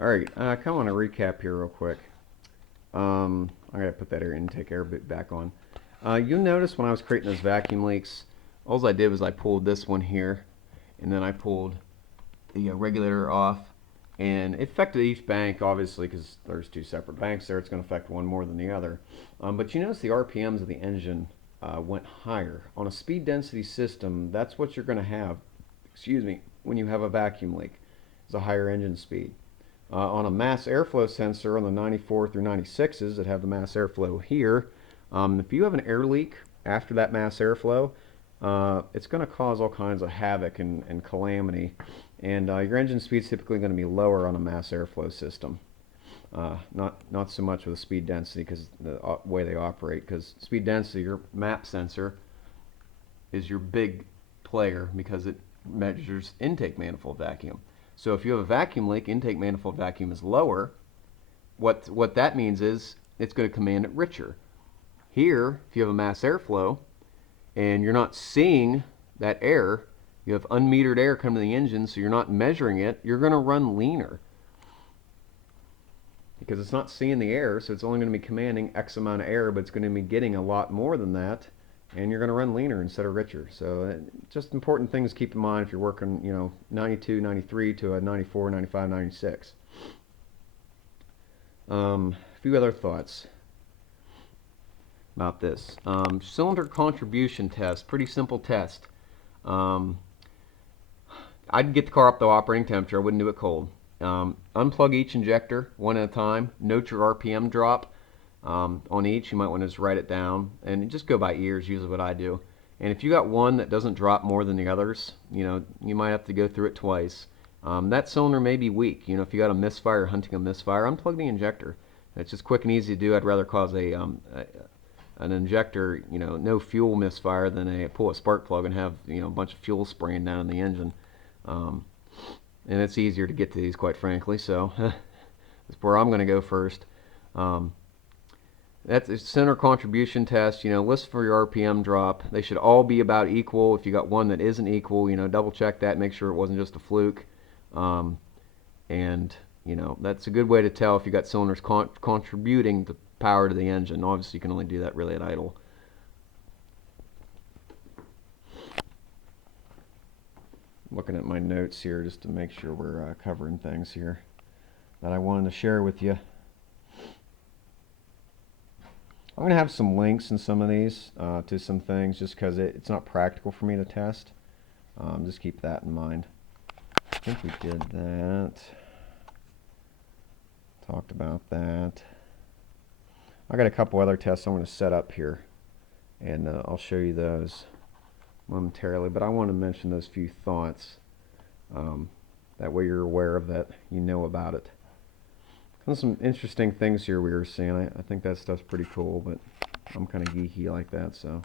Alright, I kind of want to recap here real quick. I gotta put that air bit back on. You'll notice when I was creating those vacuum leaks, all I did was I pulled this one here, and then I pulled the regulator off, and it affected each bank, obviously, because there's two separate banks there. It's going to affect one more than the other. But you notice the RPMs of the engine went higher. On a speed density system, that's what you're going to have, excuse me, when you have a vacuum leak, is a higher engine speed. On a mass airflow sensor on the 94 through 96s that have the mass airflow here, if you have an air leak after that mass airflow, it's going to cause all kinds of havoc and calamity, and your engine speed is typically going to be lower on a mass airflow system. Not so much with a speed density because the way they operate. Because speed density, your map sensor, is your big player because it measures intake manifold vacuum. So if you have a vacuum leak, intake manifold vacuum is lower. What that means is it's going to command it richer. Here, if you have a mass airflow and you're not seeing that air, you have unmetered air coming to the engine, so you're not measuring it, you're going to run leaner because it's not seeing the air, so it's only going to be commanding X amount of air, but it's going to be getting a lot more than that, and you're going to run leaner instead of richer. So just important things to keep in mind if you're working, 92, 93 to a 94, 95, 96. A few other thoughts about this. Cylinder contribution test, pretty simple test. I'd get the car up to operating temperature. I wouldn't do it cold. Unplug each injector one at a time. Note your RPM drop on each. You might want to just write it down and just go by ear is usually what I do. And if you got one that doesn't drop more than the others, you might have to go through it twice. That cylinder may be weak. If you got a misfire or hunting a misfire, unplug the injector. It's just quick and easy to do. I'd rather cause an injector, no fuel misfire than pull a spark plug and have a bunch of fuel spraying down in the engine. And it's easier to get to these, quite frankly, so that's where I'm going to go first. That's a center contribution test. List for your RPM drop. They should all be about equal. If you got one that isn't equal, double check that, make sure it wasn't just a fluke. And that's a good way to tell if you got cylinders contributing the power to the engine. Obviously, you can only do that really at idle. Looking at my notes here just to make sure we're covering things here that I wanted to share with you. I'm going to have some links in some of these to some things just because it's not practical for me to test. Just keep that in mind. I think we did that. Talked about that. I got a couple other tests I'm going to set up here, and I'll show you those momentarily, but I want to mention those few thoughts. That way you're aware of that, about it. Some interesting things here we were seeing. I think that stuff's pretty cool, but I'm kind of geeky like that, so